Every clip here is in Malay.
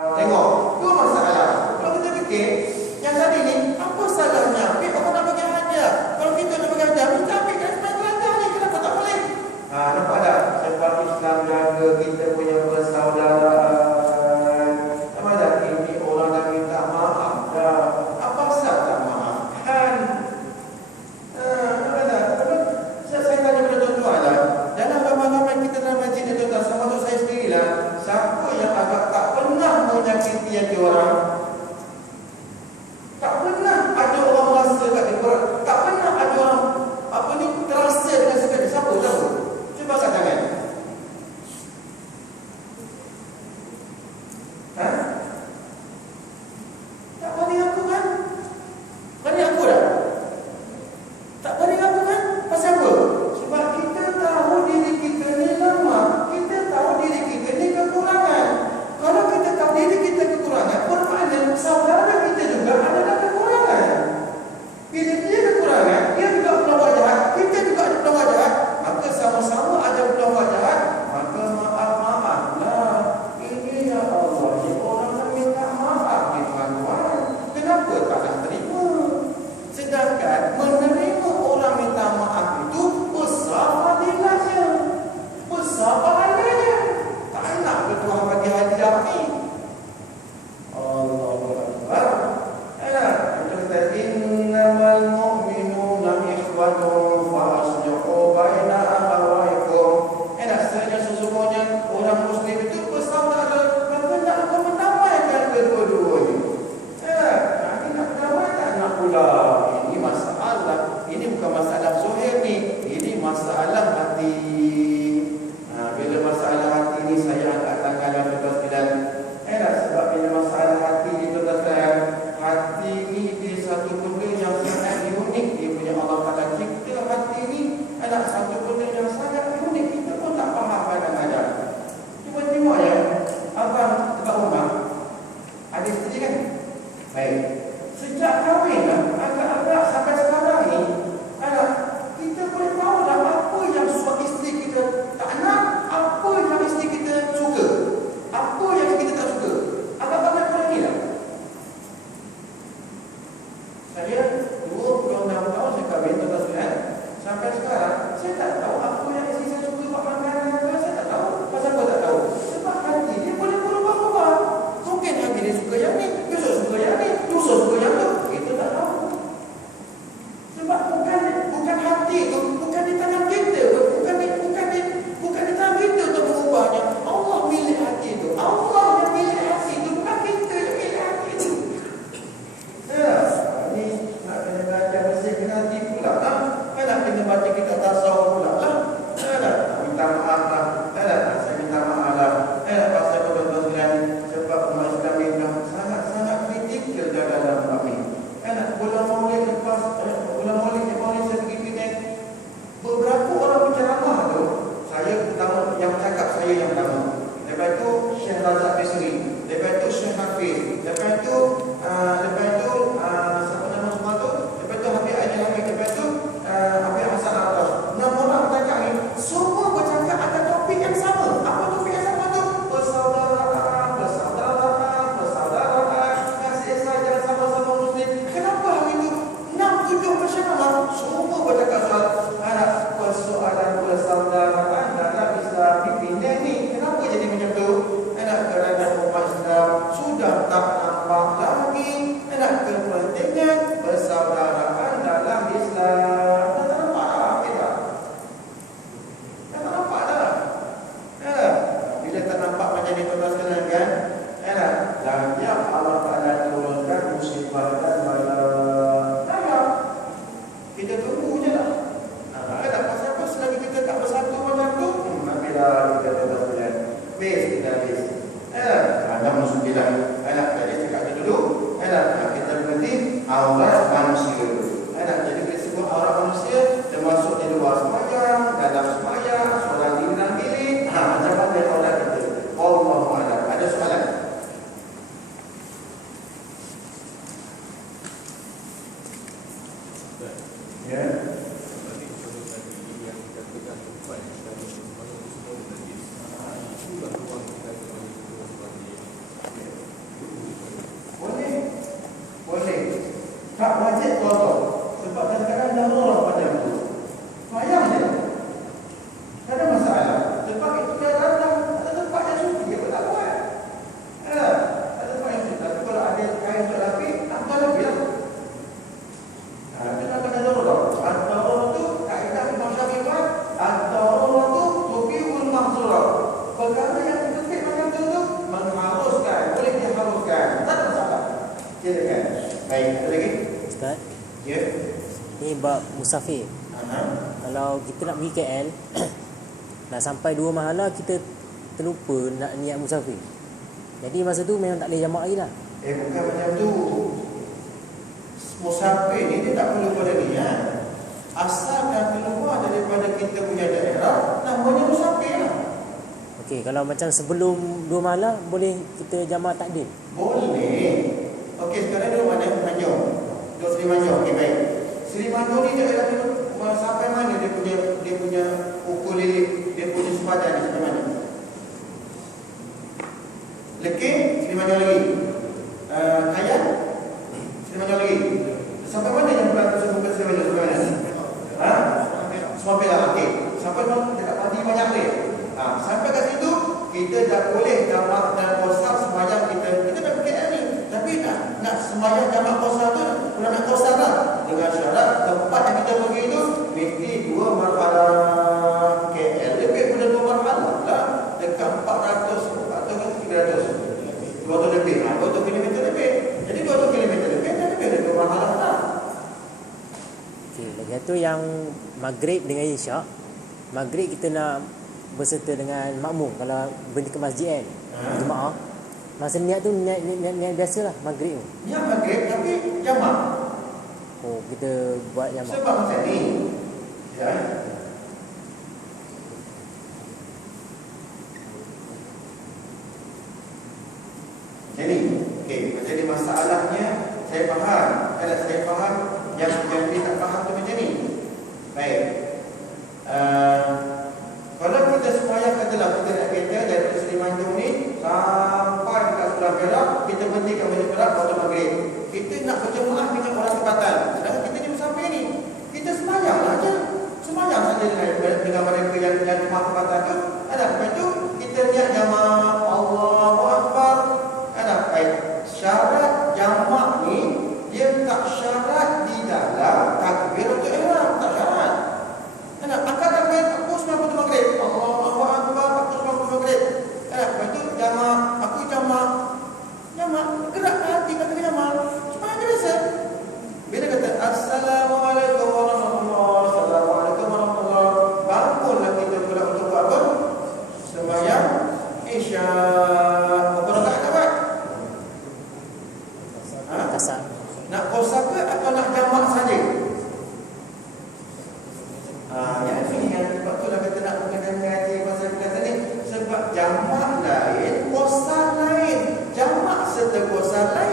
Tengok, dua masalah. Kalau kita fikir, yang tadi ni, apa salahnya? Orang nak bagi hadiah. Kalau kita nak bagi hadiah, kita ambilkan sebagai hadiah ni. Kenapa tak boleh? Nampak tak? Sebab Islam jaga kita punya persaudaraan. Nampak tak? Ini orang dah minta maaf dah. Apa sebab tak maafkan? Nampak tak? Saya tanya kepada tuan-tuan lah. Dalam ramai-ramai kita dalam masjid ni tuan-tuan, sama untuk saya sendirilah. Siapa yang agak tak pernah menyakiti hati orang? Tak pernah ada orang merasa kat dia orang. Tak pernah ada orang terasa dengan sekali. Siapa tahu? Cuba kat tangan. Tak beri aku kan? Beri aku dah? Tak beri aku kan? Pasal apa? Sebab kita tahu diri kita ni lemah. Kita tahu diri kita ni kekurangan. Kalau kita tahu diri kita kekurangan, bermakna saudara kita juga adalah kekurangan. Bila dia kekurangan, dia juga berbuat jahat, kita juga ada berbuat jahat, maka sama-sama ada berbuat jahat, maka maaf-maaflah. Ini ya Allah, ya orang yang minta maaf ni tuan-tuan. Kenapa tak nak terima? Sedangkan menerima orang minta maaf itu besar fadilahnya, besar pahalanya. Tak nak ke Tuhan bagi hadiah ni? Allahu Akbar. Itu kata innamal mu'minuna ikhwatun fa aslihu baina akhawaykum. Sesungguhnya orang Muslim itu bersaudara, maka nak mendamaikan kedua-duanya. Ini nak berdamai tak nak pula. Ini masalah. Ini bukan masalah zahir ni. Ini masalah hati. Bila masalah hati ni saya angkat tangan yang betul-betul. Sebab bila masalah hati ni betul-betul, hati ni dia satu benda yang sangat unik. Dia punya Allah Ta'ala cipta hati ni adalah satu benda yang sangat unik. Kita pun tak faham kadang-kadang. Cuba tengok ya, abang dekat rumah ada isteri kan? Baik. Sejak kahwin lah, agak-agak sampai sekarang ni, kita boleh tahu dah apa yang suami isteri kita tak nak, apa yang isteri kita suka, apa yang kita tak suka. Agak-agak boleh ni lah. Saya 26 tahun saya kahwin, tuan-tuan. Sampai sekarang, saya tak tahu apa yang isteri saya suka buat makanan apa. Saya tak tahu. Pasal apa tak tahu? Sebab hati dia boleh berubah-ubah. Mungkin hati dia suka yang ni, besok suka yang ni, lusa suka yang tu. Kita tak tahu. Sebab bukan hati tu, bukan di tangan kita, bukan di tangan kita untuk mengubahnya. Allah milik hati tu. Allah yang milik hati tu, bukan kita yang milik hati tu. Ini nak kena belajar bersih kena hati pula. Nak kena baca kita tasawuf pula lah. Minta maaf lah. Saya minta maaf lah. Pasal betul-betul sebab umat Islam ni dah sangat-sangat kritikal dalam kami. Bulan Maulid lepas, bulan Maulid saya pergi Penang. Beberapa orang penceramah tu, saya pertama yang bercakap, saya yang pertama. Lepas tu Syekh Razak Bisri, lepas tu Syekh Hafiz, lepas tu siapa nama semua tu, lepas tu Habib Aji Hamid, lepas tu Habib Hasan Atas. 6 orang bercakap ni, semua bercakap akan topik yang sama. Apa topik yang sama tu? Persaudaraan, kasih sayang sama-sama Muslim. Kenapa hari itu 6-7 penceramah semua bercakap soal persoalan persaudaraan dalam Islam di Penang ni? Kenapa jadi macam tu? Kerana umat Islam sudah tak nampak lagi kepentingan persaudaraan dalam Islam. Tak nampak dah kita. Tak nampak dah. Bila tak nampak macam ni tuan-tuan sekalian kan? Yang Allah Ta'ala turunkan musibah dan bala. Kita tunggu je lah. Pasal-apa selagi kita tak bersatu macam tu, ambillah kita tuan-tuan sekalian. Base kita base. Alhamdulillah. Tadi cakap dulu. Kita berhenti aurat manusia. Jadi kita sebut aurat manusia termasuk di luar sembahyang, dalam sembahyang, solat diri dalam bilik. Macam mana aurat kita? Wallahu a'lam. Ada soalan? Ya. Baik, ada lagi? Ustaz, Ya. ni bab musafir. Kalau kita nak pergi KL nak sampai 2 mahala, kita terlupa nak niat musafir. Jadi masa tu memang tak boleh jamak lagi lah. Bukan macam tu. Musafir ni dia tak perlu pada niat. Asalkan keluar daripada kita punya daerah, namanya musafir lah. Okey, kalau macam sebelum 2 mahala boleh kita jamak takdim. Boleh. Okey, sekarang duduk mana? Manjung. Duduk Seri Manjung. Okey, baik. Seri Manjung ni daerah ni sampai mana dia punya ukur lilik, dia punya sempadan ni sampai mana? Lekir, Seri Manjung lagi. Kayak, Seri Manjung lagi. Sampai mana yang berlaku sebut Seri Manjung? Sampai mana? Semua Perak. Okey. Sampai mana? Dekat Padi banyak ni. Sampai kat situ, kita dah boleh jamak dan qasar sembahyang kita dah pergi ni. Tapi nak sembahyang jamak qasar tu, kalau nak qasar lah. Dengan syarat tempat yang kita pergi itu mesti 2 marhalah. KL lebih pada 2 marhalah lah. Dekat 400 atau 300. 200 lebih. 200 km lebih. Jadi 200 km lebih dah lebih dari 2 marhalah lah. Okey, lagi satu yang maghrib dengan isyak. Maghrib kita nak berserta dengan makmum kalau pergi ke masjid kan, jemaah. Masa niat tu niat biasalah maghrib tu. Niat maghrib tapi jamak. Oh, kita buat jamak. Sebab macam ni. Ya. Jadi, okey, macam ni masalahnya saya faham. Kalau saya faham yang dia tak faham tu macam ni. Baik. Kalau kita sembahyang katalah kita nak kereta dari Seri Manjung ni sampai dekat Sebelah Perak, kita berhenti kat Masjid Perak waktu maghrib. Kita nak berjemaah dengan orang tempatan. Sedangkan kita ni musafir ni, kita sembahyanglah aja. Sembahyang saja dengan mereka yang rumah tempatan tu. Lepas tu kita niat jamak Allahu Akbar. Baik. Syarat jamak ni dia tak syarat di dalam takbiratul ihram, tak syarat. Angkat takbir aku semua waktu maghrib. Allahu Akbar aku semua waktu maghrib. Lepas tu jamak, aku jamak gerak hati kata jamak. Supaya biasa. Bila kata assalamualaikum warahmatullahi assalamualaikum warahmatullahi, bangunlah kita pula untuk buat apa? Sembahyang Isya. Berapa rakaat dapat? Kasar. Nak qasar ke atau nak jamak saja? Yang ini yang sebab tu lah kita nak mengaji pasal kata ni. Sebab jamak lain, qasar lain. Jamak serta qasar lain.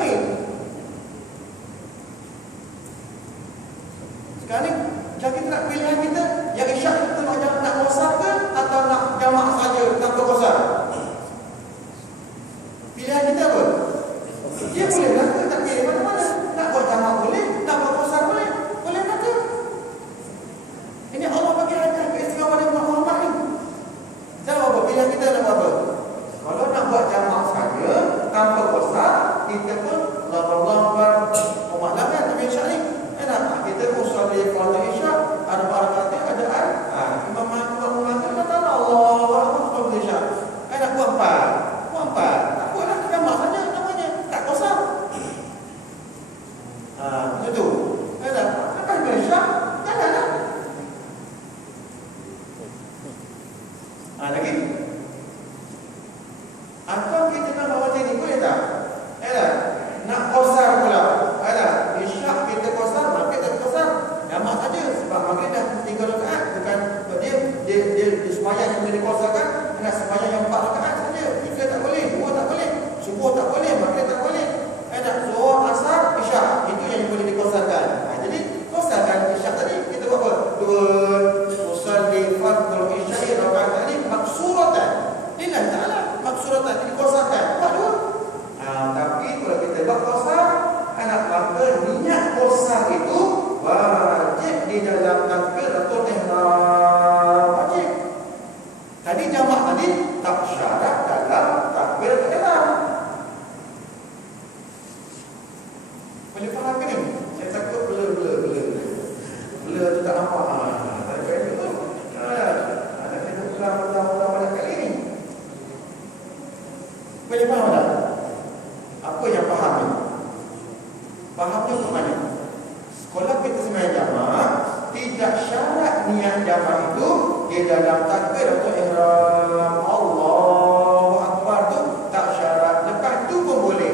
Okey, dalam takbir atau ihram Allahu Akbar tu tak syarat. Lepas tu pun boleh.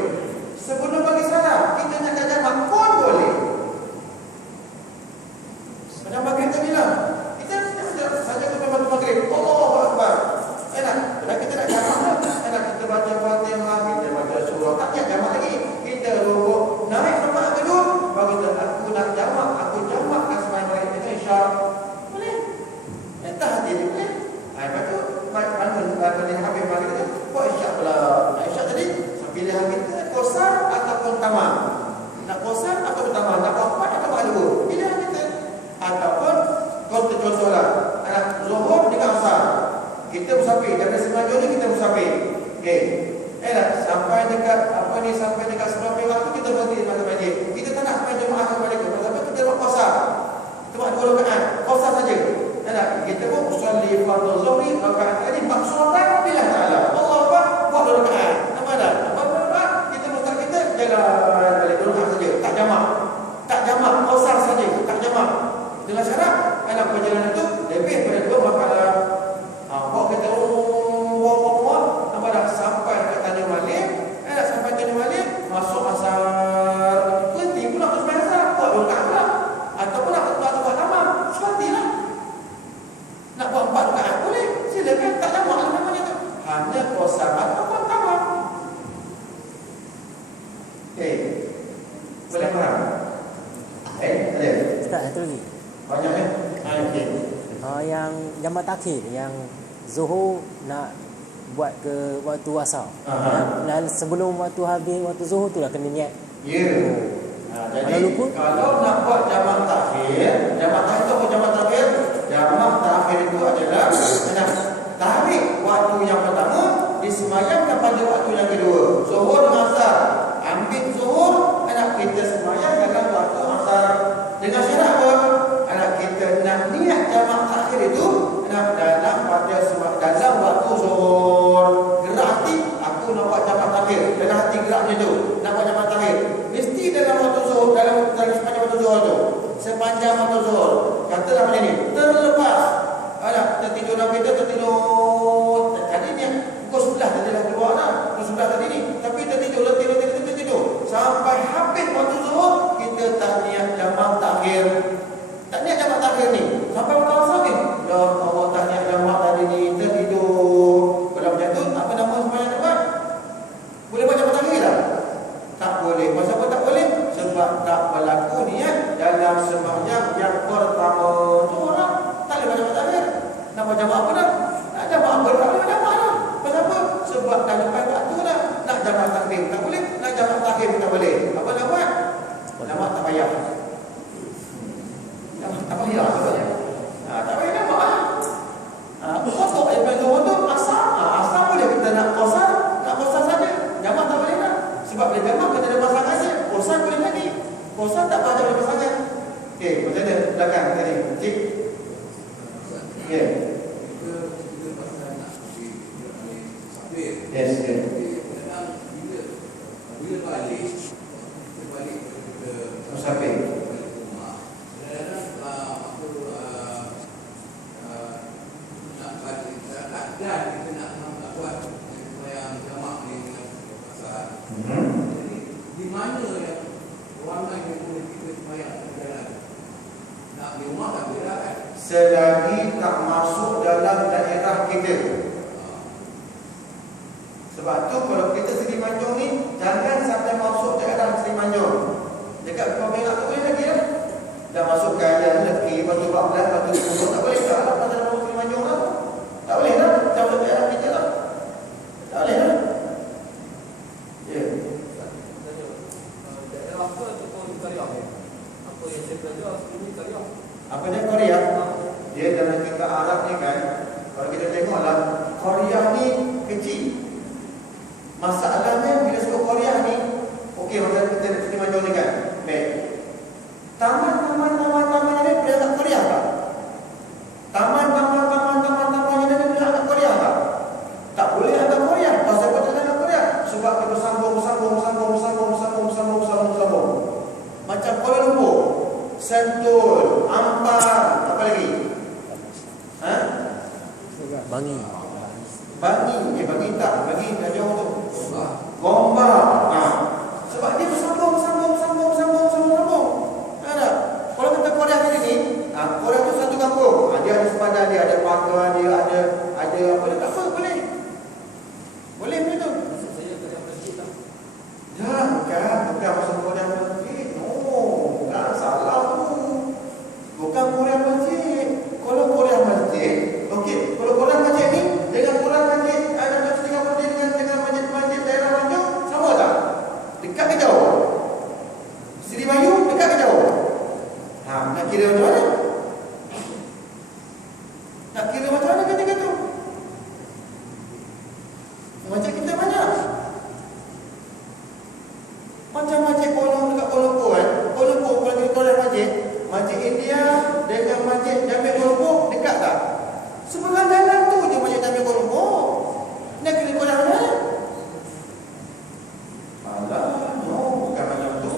Sebelum bagi salam, kita nak jamak pun boleh. Macam maghrib tadi lah. Kita saja kita baca maghrib, Allahu Akbar. Enak. Dan kita nak jamak lah. Enak kita baca Fatihah, kita baca surah. Tak payah jamak lagi. Kita rukuk, naik rakaat kedua, baru kita aku nak jamak, aku jamakkan sembahyang maghrib kita Isya. Boleh. Entah hati dia boleh. Lepas tu bangun pada habis maghrib tu, buat Isya pula. Isya tadi pilihan kita qasar ataupun tamam. Nak qasar ataupun tamam, nak empat ataupun dua. Pilihan kita. Ataupun contohlah anak Zuhur dengan Asar. Kita musafir, dari Semajur ni kita musafir. Okey. Sampai dekat sampai dekat sebelah Perak tu kita berhenti di masjid masjid. Kita tak nak sampai jemaah kepada kita. Sebab kita buat qasar. Kita buat 2 rakaat, qasar saja. Kita pun usolli fardhu zuhri rakaat tadi maksudkan billah taala. Allah Akbar, buat 2 rakaat. Apa dah? Apa kita mustaq kita jalan balik 2 rakaat saja. Tak jamak. Tak jamak, qasar saja, tak jamak. Dengan syarat anak perjalanan itu lebih daripada 2 rakaat. Bawa kita apa dah sampai ke Tanjung Malim, sampai Tanjung Malim masuk asar. Berhenti pula untuk sembahyang asar, buat 2 rakaat pula. Ataupun nak buat tamam, suatilah. Nak buat 4 rakaat boleh. Silakan, tak jamak lah namanya tu. Hanya qasar ataupun tamam. Okey. Boleh faham? Ada? Ustaz, satu lagi. Banyak kan? Okey. Yang jamak takhir, yang Zuhur nak buat ke waktu asar. Dan sebelum waktu habis waktu Zuhur tu lah kena niat. Ya. Jadi kalau nak buat jamak takhir itu apa jamak takhir? Jamak takhir itu adalah nak tarik waktu yang pertama disemayangkan pada waktu yang kedua. Zuhur dengan asar. Ambil Zuhur, anak kita semayang dalam waktu asar. Dengan syarat apa? Anak kita nak niat jamak takhir itu dalam waktu Zuhur. Gerak hati, aku nak buat jamak takhir. Dalam hati gerak macam tu, nak buat jamak takhir. Mesti dalam waktu Zuhur, dalam sepanjang waktu Zuhur tu. Sepanjang waktu Zuhur. Katalah macam ni, terlepas. Tertidur dalam kereta, tertidur. Tadi ni pukul 11 tadi dah keluar dah. Pukul 11 tadi ni. Tapi tertidur. Sampai habis waktu Zuhur, kita tak niat jamak takhir. Tak niat jamak takhir ni. Sampai waktu asar ni. Ya Allah, tak niat jamak tadi ni, tertidur. Kalau macam tu, apa nama sembahyang depan? Boleh buat jamak takhir tak? Tak boleh. Pasal apa tak boleh? Sebab tak berlaku niat dalam sembahyang yang pertama. Zuhur lah. Tak boleh buat jamak takhir. Nak buat jamak apa dah? Nak jamak apa? Tak boleh buat jamak dah. Pasal apa? Sebab dah lepas waktu dah. Nak jamak takhir tak boleh. Nak jamak takhir tak boleh. Apa nak buat? Jamak tak payah. Tak payah. Tak payah jamak lah. Pokok daripada Zuhur tu asar. Asar boleh kita nak qasar. Nak qasar saja. Jamak tak boleh lah. Sebab bila jamak kita ada pasangan saja. Qasar boleh lagi. Qasar tak payah ada pasangan. Okey, macam mana belakang tadi? Cik. Ya. Yes, yes. Bila balik Musafir. Di mana yang ruangan yang boleh kita semayang berjalan? Nak di rumah tak boleh kan? Selagi tak masuk dalam daerah kita. Sebab tu kalau kita Seri Manjung ni, jangan sampai masuk daerah Seri Manjung. Dekat Pulau Perak tak boleh lagi lah. Dah masuk Kayan, Leki, Batu 14, Batu 10, tak boleh tak lah. Pasal dalam Seri Manjung lah. Tak boleh lah. Dah masuk daerah kita lah. Tak boleh lah. Ya. Daerah apa ataupun karya? Apa yang saya belajar sebelum ni karya? Apa dia Korea? Dia dalam kitab Arab ni kan, kalau kita tengoklah, Korea ni kecil. Masalahnya bila sebut Korea ni, okey, masa kita Seri Manjung ni kan, baik. Taman yang ni boleh agak Korea tak? Taman yang ni boleh agak Korea tak? Tak boleh agak Korea. Pasal apa tak agak Korea? Sebab kita sambung. Macam Kuala Lumpur, Sentul, Ampang, apa lagi? Macam masjid Kuala dekat Kuala Lumpur kan. Kuala Lumpur kalau kita lihat masjid India dengan masjid Jami Kuala Lumpur dekat tak? Seberang jalan tu je masjid Jami Kuala Lumpur. Nak kena Kuala mana? Alah, no, bukan macam tu.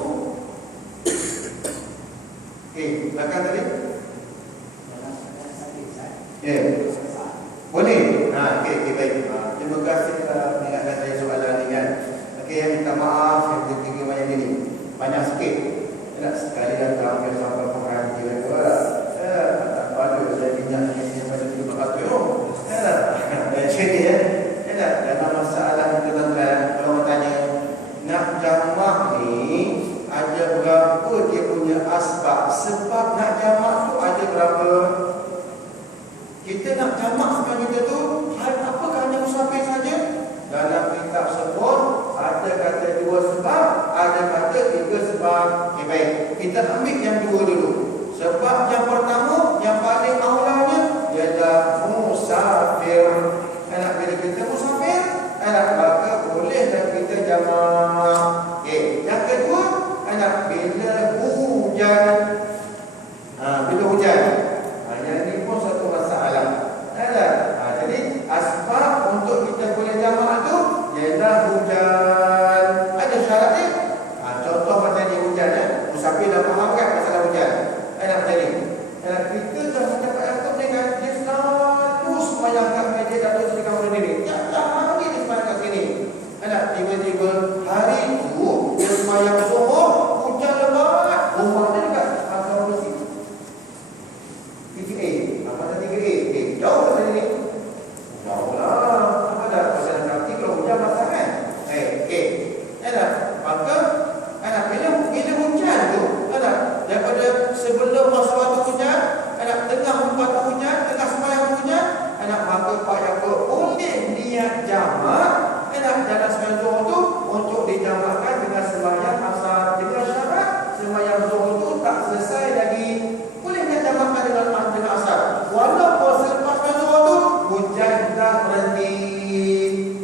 Belakang tadi? Ya. Boleh? Okey, baik. Terima kasih mengingatkan saya soalan ni kan. Okey, yang minta maaf saya bertiga banyak ini. Banyak sikit. Nak sekali datang ke sampai pengajian tu lah. Tak pada saya minyak yang pada 500 euro. Jadi dalam masalah itu tuan-tuan, kalau orang tanya nak jamak ni ada berapa dia punya asbab. Sebab nak jamak tu ada berapa. Kita nak jamak sebab kita tu apakah hanya musafir saja? Dalam kitab sebut ada kata 2 sebab, ada kata 3 sebab. Baik, kita ambil yang 2 dulu. Sebab yang pertama, yang paling aulanya ialah musafir. Bila kita musafir, maka bolehlah kita jamak. Yang kedua, bila hujan. Bila hujan. Yang ini pun satu masalah. Jadi asbab untuk kita boleh jamak tu ialah hujan. Ada syarat dia. Contoh macam ni hujan musafir dah faham kan masalah hujan. Macam ni. Kita dah macam Pak Yaakob ni kan, dia selalu semayang kat meja Datuk Seri Kamal ni. Tiap hari dia semayang kat sini. Tiba-tiba hari tu dia semayang Zuhur, hujan lebat. Rumah dia dekat Asal Bersih 3A. Apa 3A? Jauh kat sini. Jauh lah. Apa dah? Pasal nanti kalau hujan basah kan? Maka bila hujan tu, daripada sebelum masa waktu hujan, tengah waktu hujan, tengah sembahyang hujan, maka Pak Yaakob boleh niat jamak dalam sembahyang Zuhur tu untuk dijamakkan dengan sembahyang asar, dengan syarat sembahyang Zuhur tu tak selesai lagi. Boleh niat jamakkan dengan asar. Walaupun selepas sembahyang Zuhur tu hujan dah berhenti.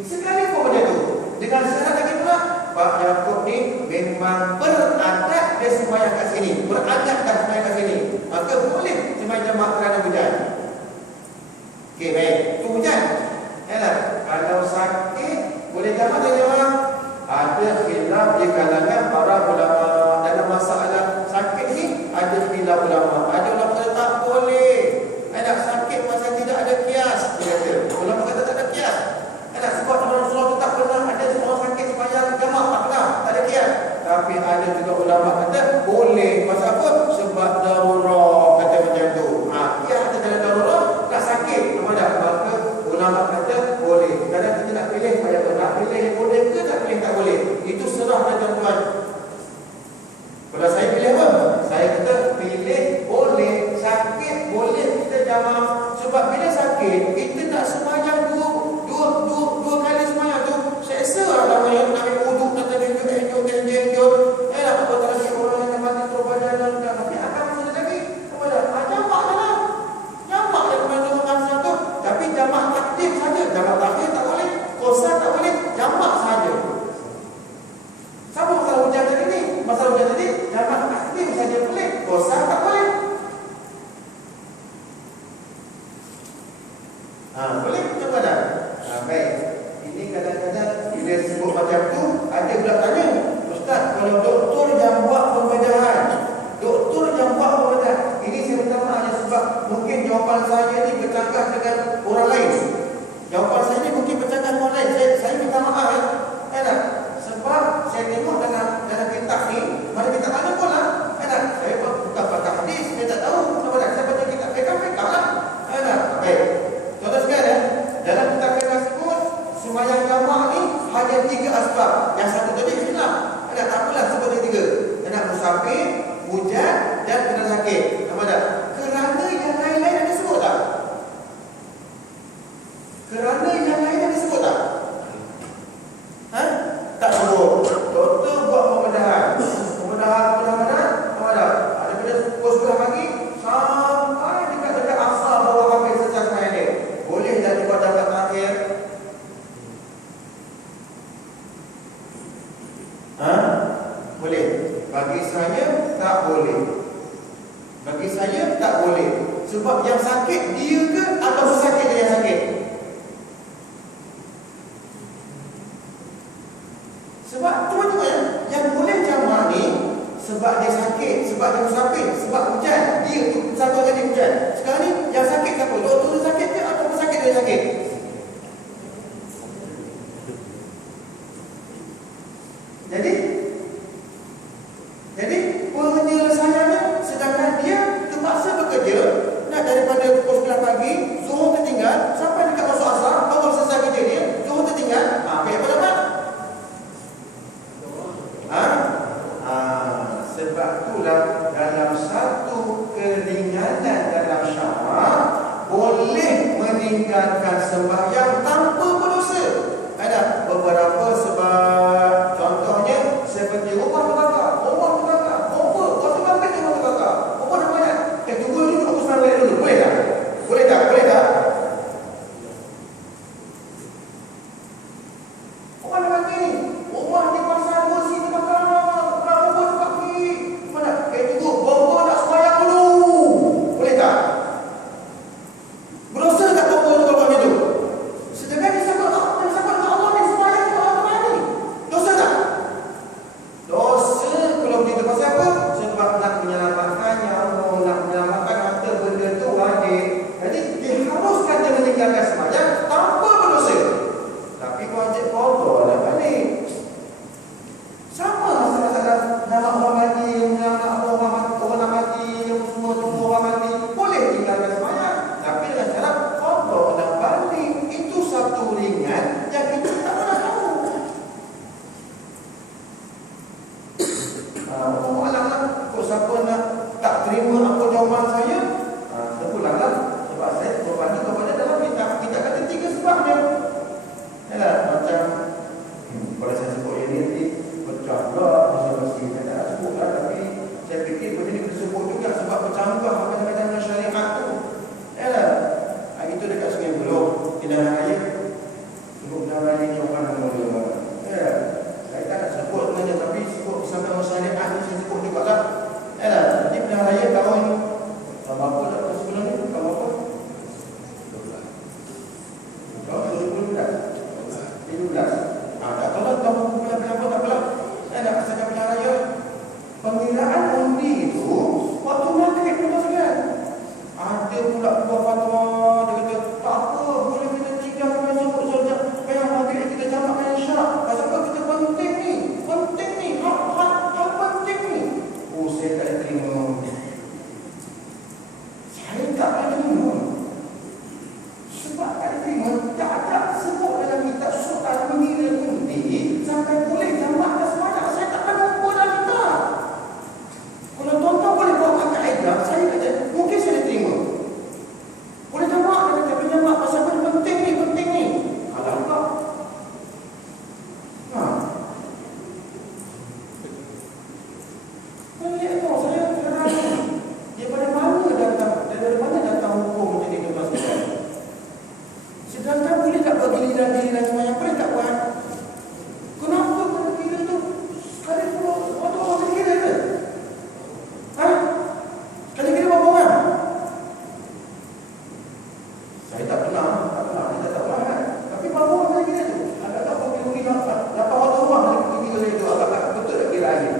Sekali pun benda tu. Dengan syarat lagi pula, Pak Yaakob ni memang beradab dia sembahyang kat sini. Beradab dah sembahyang kat sini. Maka boleh sembahyang jamak kerana hujan. Baik. Tu hujan. Kalau sakit boleh jamak tak jamak? Ada khilaf di kalangan para ulama dalam masalah sakit ni. Ada khilaf ulama. Ada ulama kata tak boleh. Sakit pasal tidak ada kias. Dia kata. Ulama kata tak ada kias. Sebab Rasulullah tu tak pernah ada seorang sakit sembahyang jamak, tak pernah, tak ada kias. Tapi ada juga ulama kata boleh. Pasal apa? Sebab darurat, kata macam tu. Kias ada dalam darurat, tak sakit. Maka ulama kata boleh. Kadang kita nak pilih, nak pilih boleh ke tak pilih tak boleh. Itu serah pada tuan-tuan. Kalau saya pilih apa? Saya kata pilih boleh. Sakit boleh kita jamak. Sebab bila sakit, kita nak sembahyang dua kali sembahyang tu. Seksa lah namanya. Nak ambil wuduk, nak tenjek. Apa tak lagi orang yang mati terus berjalan. Tapi akan masih lagi. Jamak lah. Jamak lah kemana-mana masa tu. Tapi jamak takdim saja. Jamak takdim tak boleh. Qasar tak boleh. Jamak saja. Sama masalah hujan tadi ni. Masalah hujan tadi, jamak takdim saja boleh. Qasar tak boleh. Boleh coba dah. Baik. Ini kadang-kadang bila sebut macam tu, ada pula tanya, Ustaz, kalau doktor yang buat pembedahan, ini saya minta maaf hanya sebab mungkin jawapan saya ni bercanggah dengan orang lain. Jawapan saya ni mungkin bercanggah dengan orang lain. Saya minta maaf sebab saya tengok dalam kitab ni, mana kitab mana pun lah. Saya bukan pakar hadis, saya tak tahu. Saya baca kitab fiqh lah. Baik. Contoh sekali dalam kitab fiqh sebut sembahyang jamak ni hanya 3 asbab. Yang satu tadi khilaf. Tak apalah sebut dia 3. Musafir, hujan dan kena sakit. Apa dah? Kerana yang lain-lain ada sebut tak? Kerana yang lain ada sebut tak? Tak sebut. Doktor buat pembedahan. Apa dah? Daripada pukul 10 pagi sampai dekat asar baru habis selesai sembahyang dia. Boleh jadi pada terakhir. Bagi saya tak boleh. Bagi saya tak boleh. Sebab yang sakit dia ke atau pesakit dia yang sakit? Sebab tengok ya, yang boleh jamak ni sebab dia sakit, sebab dia musafir, sebab hujan. Dia tu satu jadi hujan. Sekarang ni yang sakit siapa? Doktor dia sakit ke atau pesakit dia sakit? Jadi penyelesaiannya, sedangkan dia terpaksa bekerja nak daripada pukul 9 pagi, Zuhur tertinggal sampai dekat masuk asar, baru selesai kerja dia, Zuhur tertinggal. Apa yang dapat? Sebab itulah dalam satu keringanan dalam syarak boleh meninggalkan sembahyang tanpa berdosa. Ada beberapa sebab, contohnya seperti rumah terbakar, waktu bangkit rumah terbakar, rumah dah banyak. Tunggu dulu, aku sembahyang balik dulu. Boleh tak? Boleh tak? Boleh tak? Orang dah bangkit ni, rumah di pasar kursi terbakar, rumah terbakar. Mana? Tunggu, bomba nak sembahyang dulu. Boleh tak? Berdosa tak bomba tu kalau buat macam tu? Sedangkan dia sabut Allah ni sembahyang tu Allah ni. Dosa tak? Dosa kalau begitu pasal apa? Sebab nak menyelamatkan nyawa, nak menyelamatkan harta benda tu wajib. Jadi diharuskan dia meninggalkan sembahyang tanpa berdosa. Tapi wajib qada lah balik. Sama masalah nama orang mati, nama orang nak mati, semua tunggu orang mati, boleh tinggalkan sembahyang. Tapi dengan syarat qada dan balik. Itu satu ringan yang kita tak pernah tahu. Allah Alam lah. Kalau siapa nak tak terima apa jawapan saya, terpulanglah. Sebab saya berbagi kepada dalam kita kata 3 sebabnya. Yalah, macam kalau saya sebut ini nanti pecah pula, mesti saya tak sebut lah. Tapi saya fikir benda ni kena sebut juga sebab bercanggah kadang-kadang dengan syariat tu. Yalah, itu dekat Sungai Buloh, Pilihan Raya. Sebut Pilihan Raya ni orang mula. Ya, saya tak nak sebut sebenarnya, tapi sebut bersama dengan syariat ni saya sebut juga lah. Yalah, jadi Pilihan Raya tahun berapa dah sebelum ni? Tahun berapa? 2012. Tak tahu lah tahun berapa, tak apalah. Saya nak pasal Pilihan Raya. Pengiraan undi itu waktu maghrib tu sekalian. Ada pula buat fatwa, dia kata tak apa, boleh kita tinggalkan sebut saja supaya maghrib kita jamakkan isyak. Pasal apa? Kita penting ni, hal penting ni. Oh, saya tak terima. Saya tak terima. Sebab tak terima, tak ada sebut dalam kitab soal pengira undi sampai boleh jamakkan sembahyang. Saya tak akan lupa dalam kitab. Kalau tuan-tuan boleh bawa kaedah, saya kata mungkin saya terima. Boleh jamak, tapi jamak pasal benda penting ni. Alah pula. Lihat tau, saya heran. Daripada mana datang hukum macam ni tuan-tuan sekalian? Sedangkan boleh tak bagi giliran semuanya? Boleh tak buat? Kenapa kena kira tu? Sekali puluh orang saya kira ke? Sekali kira berapa orang? Saya tak pernah, saya tak pernah kan? Tapi berapa orang saya kira tu? Agak-agak bagi 8 orang saya kira saya tu. Agak-agak betul tak kira air?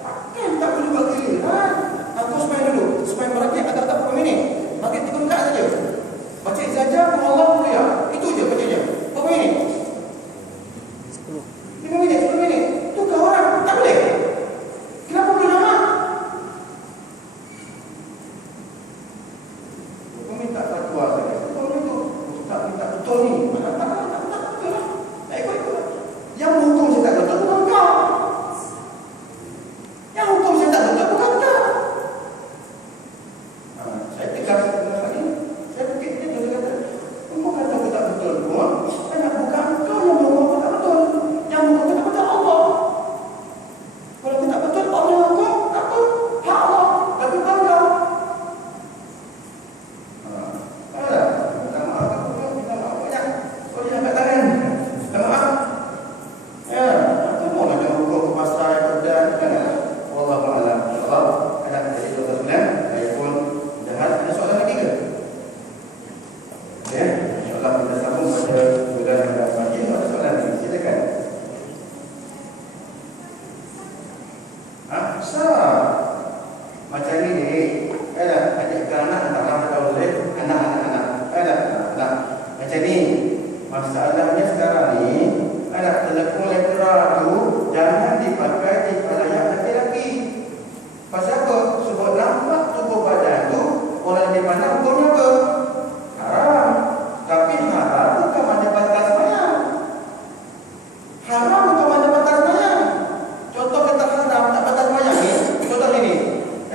Takkan tak boleh buat giliran? Aku sembahyang dulu. Sembahyang berakit agak-agak berapa minit? Berakit 3 rakaat saja. Baca izajah, Allah mulia. Itu je bacanya. Berapa minit? 5 minit, 10 minit. Tukar orang, tak boleh. Kenapa boleh nama? Aku minta fatwa saya. Betul itu. Tak minta betul ni. Tak betul lah. Tak ikut. Yang hukum saya tak betul, bukan kau. Yang hukum saya tak betul, bukan kau. Saya tegas lagi. Saya fikir dia kata, engkau kata aku tak betul pun, saya nak buka engkau yang hukum aku tak betul. Yang hukum aku tak betul. Haram untuk mana batal sembahyang. Contoh kata haram tak batal sembahyang ni. Contoh ni.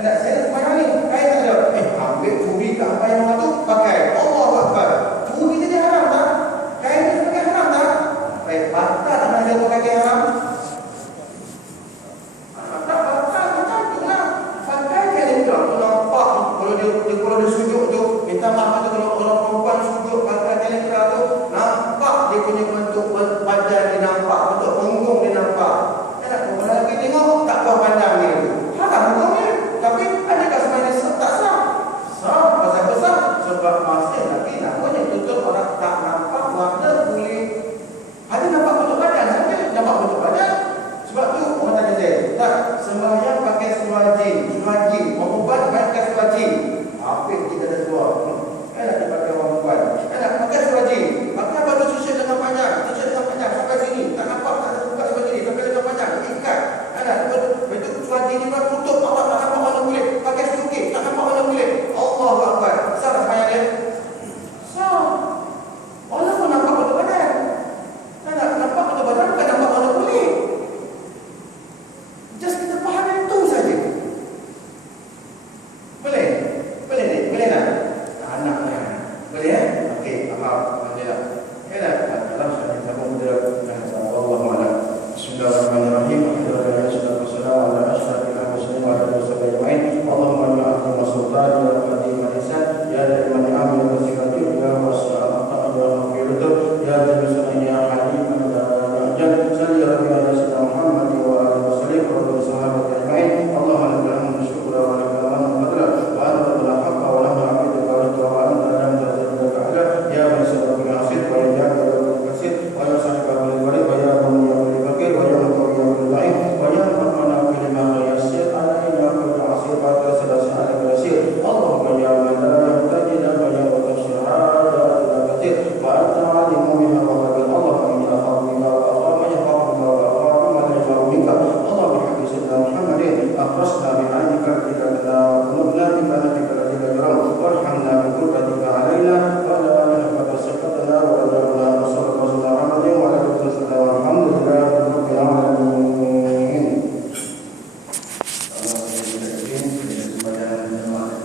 Saya nak sembahyang ni. Kain tak ada. Ambil turi kat apa yang tu pakai. Allahu Akbar. Turi jadi haram tak? Kain tu sebagai haram tak? Baik, batal dengan dia pakai kain haram.